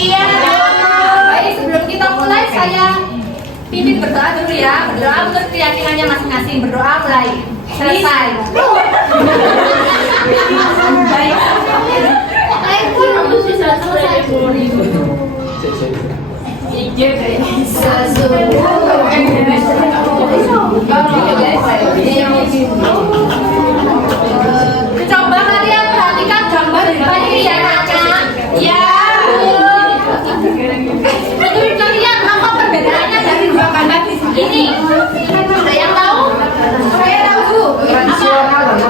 Iya. Baik, sebelum kita mulai saya pimpin berdoa dulu ya. Berdoa menurut keyakinannya masing-masing. Berdoa mulai. Selesai. Baik. Coba kalian perhatikan gambar di depan ini ya, anak-anak. Ya. Menurut kalian apa perbedaannya dari dua gambar ini? Ada yang tahu? Saya tahu.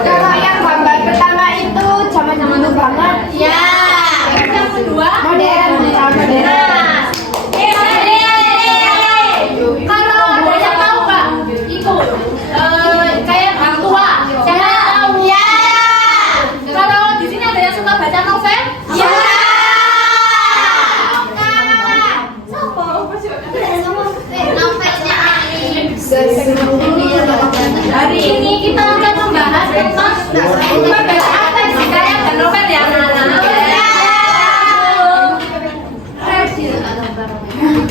Kalau yang gambar pertama itu zaman-zaman dulu banget. Ya. Yang kedua Modern. Kalau ada yang tahu nggak? Itu kayak hang tua. Siapa yang tahu? Ya. Kalau di sini ada yang suka baca novel? Ya. Novelnya Ali. Hari ini kita akan membahas tentang perbedaan teks hikayat dan novel ya, anak-anak.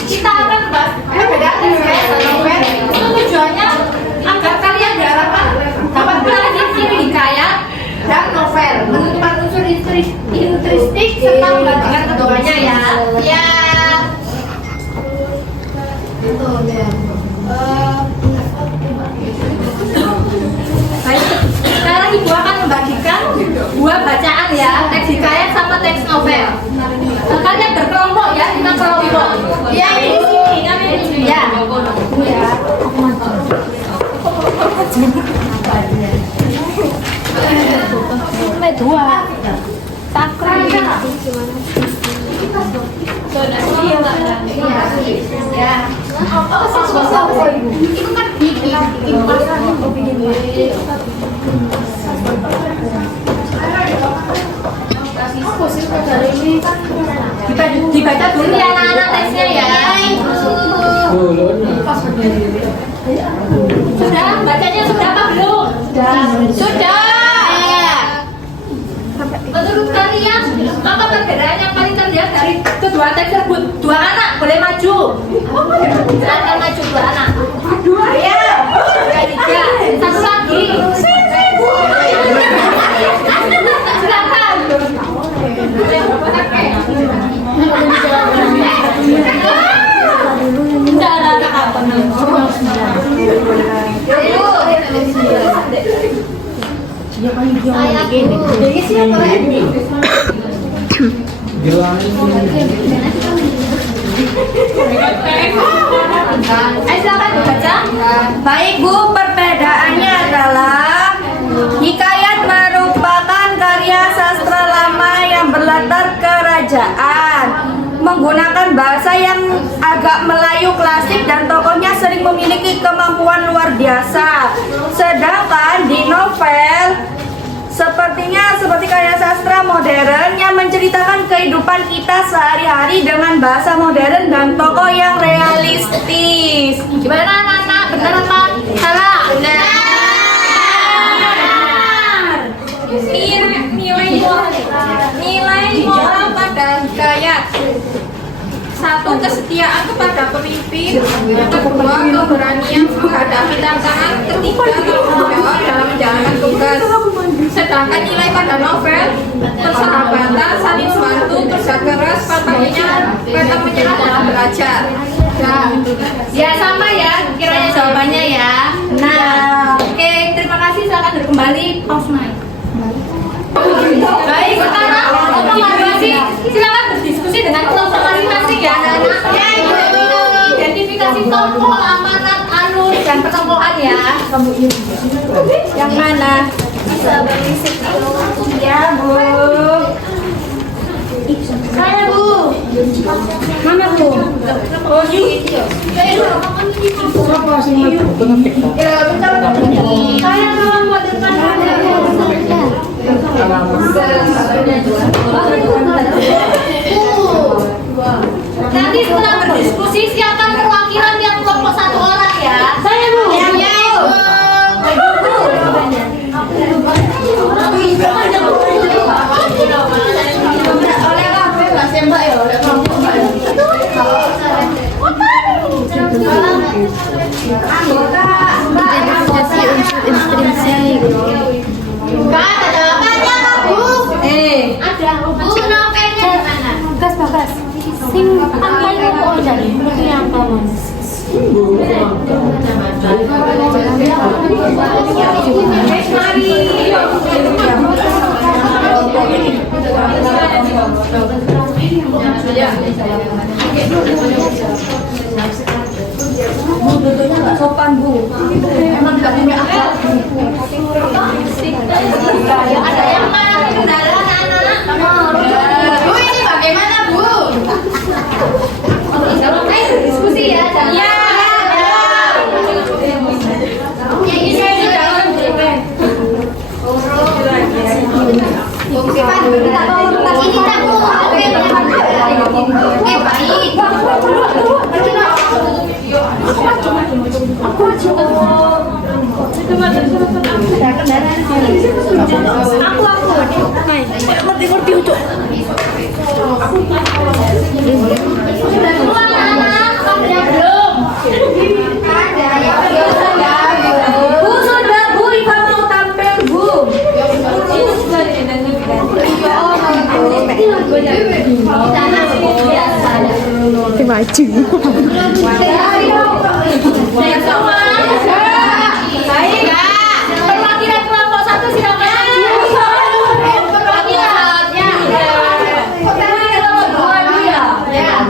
Kita akan bahas perbedaan teks hikayat dan novel. Itu tujuannya agar kalian diharapkan dapat mengenali hikayat dan novel, menentukan unsur intristik serta membandingkan keduanya ya. Ya. Baik, sekarang ibu akan membagikan dua bacaan ya, teks hikayat sama teks novel. Kalian berkelompok ya, kita kelompok. Ya, ini. Ya. Dua. Takut. Ya. Itu kan dibaca dulu ya anak-anak teksnya ya. Sudah, bacanya sudah apa belum? Sudah. Menurut kalian, apa perbedaan yang paling terlihat dari kedua teks tersebut? Dua anak boleh maju. Silakan maju dua anak. Dua ya. Tiga. Satu lagi. Silakan. Silakan dibaca. Baik Bu, perbedaannya adalah hikayat merupakan karya sastra lama yang berlatar kerajaan, menggunakan bahasa yang agak Melayu klasik dan tokohnya sering memiliki kemampuan luar biasa. Sedangkan di novel sepertinya seperti karya sastra modern yang menceritakan kehidupan kita sehari-hari dengan bahasa modern dan tokoh yang realistis. Gimana anak-anak? Benar apa? Salah? Benar. Nilai moral pada hikayat. Satu, kesetiaan kepada pemimpin. Kedua, keberanian menghadapi tantangan. Ketiga, tanggung jawab dalam menjalankan tugas. Sedangkan nilai pada novel, persahabatan, saling bantu, kerja keras, pantang menyerah dalam belajar. Ya sama ya, kiranya jawabannya ya. Nah, oke, terima kasih. Silakan kembali. Pause mic. Baik, sekarang untuk mengadvokasi, silakan berdiskusi dengan kelompok masing-masing ya anak-anak. Identifikasi tokoh, amanat, alur, dan pertokohan ya. Yang mana? Bisa berisik. Ya Bu. Saya Bu. Mana Bu? Oh ini. Siapa sih yang Ya, bentar. Saya mau buat depan. Nanti setelah berdiskusi siapkan perwakilan yang kelompok satu orang ya. Saya Bu. Ya Bu. Oleh kafe Mbak Mbak ya, oleh kafe Mbak. Anggota Identifikasi unsur intrinsik. Kak, ada apanya Kak, Bu? Ada. Bu, novelnya di mana? Bagas. Sing apa itu kok jadi? Itu yang kamu. Bu, duduknya nggak sopan, Bu. Emang nggak punya akhlak. Ada yang mana kendala anak-anak? Bu, ini bagaimana, Bu? Ayo diskusi ya. Ya. Ini saya sudah orang JPN. Ini tak Bu. Baik. Ngerti untuk. Sudah keluar anak, belum? Bu, sudah, Bu. Iva mau tampil, Bu. Maju. Baik, Kak. Perwakilan kelompok 1 silakan maju. Perwakilan. Ya. Perwakilan kelompok 2 dulu ya. Ya.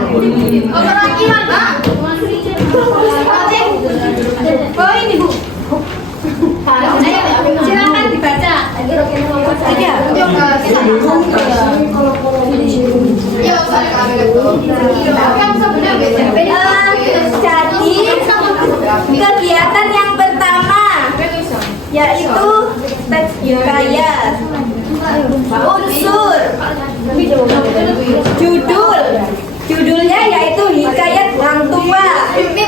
Perwakilan, Kak. Oh, ini, Bu. Silakan dibaca. Aja. Jadi kegiatan yang pertama yaitu tes hikayat. Unsur judulnya yaitu hikayat hang tua.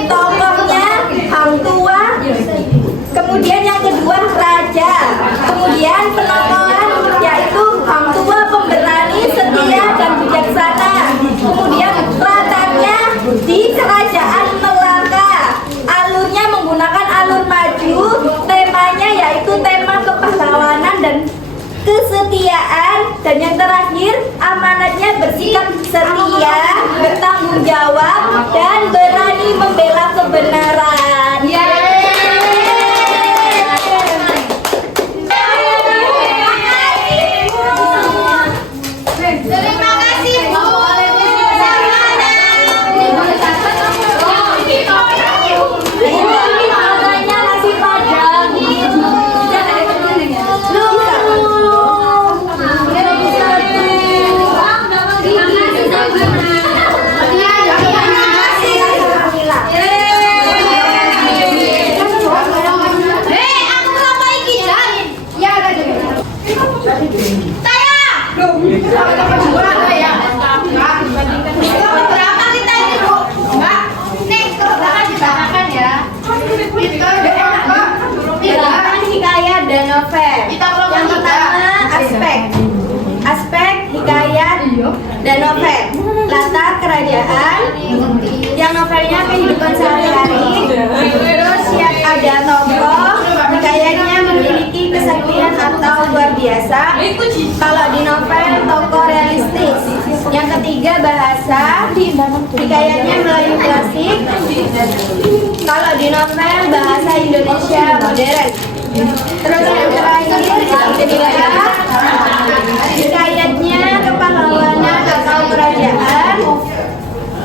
Tokohnya hang tua. Kemudian yang kedua raja. Kemudian penokohan yaitu hang tua pemberani, setia dan bijaksana. Kemudian latarnya di kerajaan Melaka. Alurnya menggunakan alur maju. Temanya yaitu tema kepahlawanan dan kesetiaan. Dan yang terakhir amanatnya bersikap setia, bertanggung jawab dan berani membela kebenaran. Terima kasih, Bu. Ini makanya nasi padang. Berapa kita ini, Bu? Mbak, nih, berapa dibacakan ya? Kita hikayat dan novel. Kita kelompok Yang pertama aspek hikayat dan novel. Latar kerajaan. Yang novelnya kehidupan sehari-hari. Terus yang ada tokoh. Hikayatnya memiliki kesaktian atau luar biasa. Kalau di novel tokoh realistis. Yang ketiga bahasa. Hikayatnya Melayu klasik. Kalau di novel bahasa Indonesia modern. Terus yang terakhir kedua hikayatnya kepahlawanan atau kerajaan.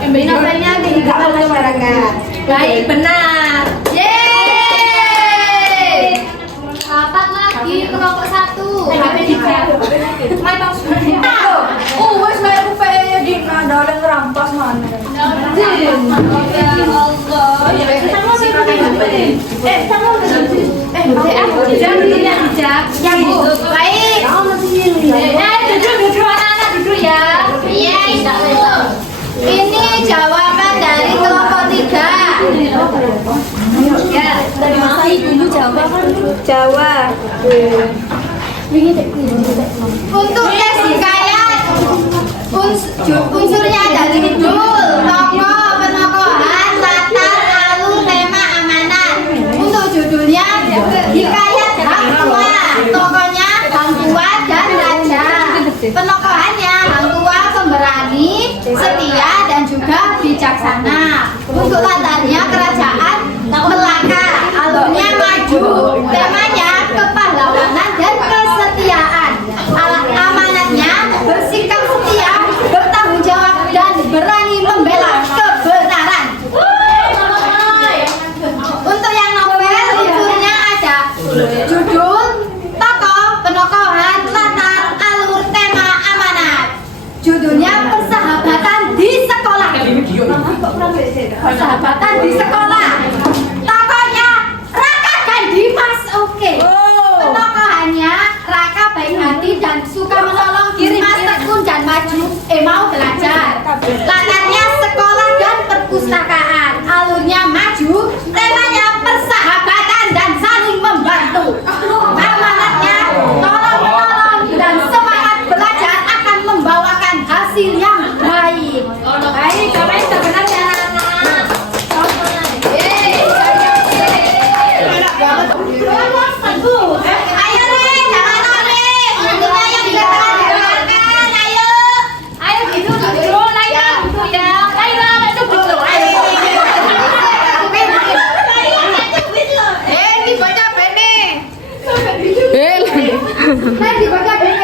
Di novelnya kehidupan masyarakat. Baik, benar. Yeay! Rapat lagi kelompok 1. Wes kayak UPE di nada oleh ngerampas mana? Ya Allah. Ya, Bu. Baik. Duduk anak-anak duduk ya. Iya, itu. Ini jawaban dari kelompok 3. Ya, Dari mana ibu Jawa kan? Jawa. untuk tes hikayat unsurnya ada judul, tokoh, penokohan, latar, alur, tema, bijaksana. Untuk latarnya kerajaan Melaka, alurnya maju, temanya kepahlawanan dan kesetiaan. Amanatnya bersikap setia, bertanggung jawab dan berani membela kebenaran. Untuk yang novel, unsurnya ada judul, tokoh, penokohan, latar, alur, tema, amanat. Judulnya Persahabatan di Sekolah. Persahabatan di Sekolah. Tokohnya Raka dan Dimas. Oke. Penokohannya Raka baik hati dan suka menolong, Dimas tekun dan maju, mau belajar. Latarnya sekolah dan perpustakaan. Alurnya maju, temanya persahabatan dan saling membantu. Amanatnya tolong menolong dan semangat belajar akan membawakan hasil yang baik. Baik, baik sebenarnya anak-anak. Ayo deh, jangan oleh. Tentunya yang dikatakan dengarkan. Ayo, ayo gitu dulu, Laila gitu ya. Laila itu gitu. Ayo. Dibaca Bene. Dibaca Bene.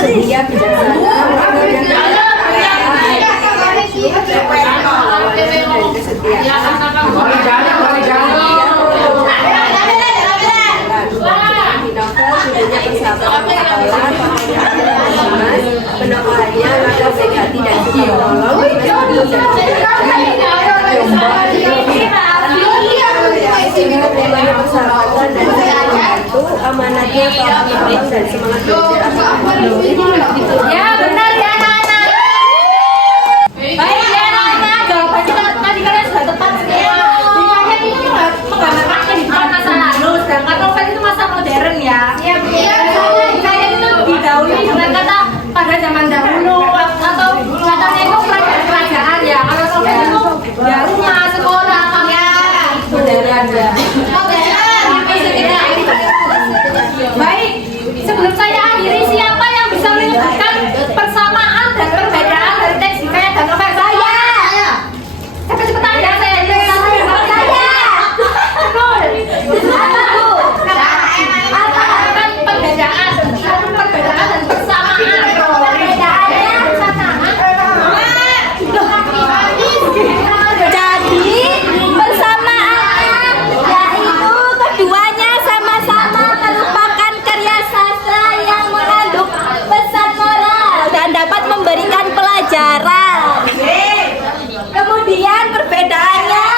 Sedia bijaksana, penokohannya Raka baik hati dan suka menolong, persahabatan dan saling membantu. Amanatnya tolong menolong dan semangat belajar akan membantu. Ya benar ya anak-anak. Baik ya anak-anak, jawabannya tadi kalian sudah tepat semua. Hikayat ini menggambarkan kehidupan masa lalu, sedangkan novel itu masa modern ya. Iya. Hikayat itu didahului dengan kata pada zaman dahulu atau katanya itu kerajaan ya. Kalau novel itu ya rumah, sekolah, ya. Modern. Baik, sebelum saya akhiri, siapa yang bisa menyebutkan persamaan dan perbedaan dari teks hikayat dan novel? Saya. Cepet-cepetan ya, saya ini Apa perbedaan dan persamaan? Jadi persamaan yaitu keduanya sama-sama merupakan karya sastra yang mengandung pesan moral dan dapat memberikan pelajaran. Kemudian perbedaannya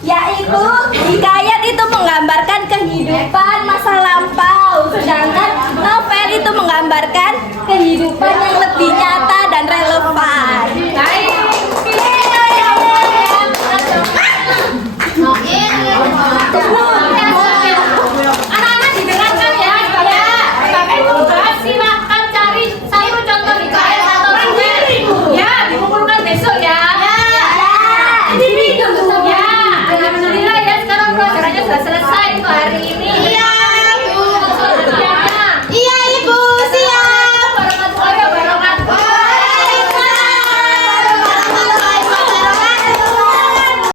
yaitu hikayat itu menggambarkan kehidupan masa lampau, sedangkan novel itu menggambarkan kehidupan yang lebih nyata dan relevan. Baik.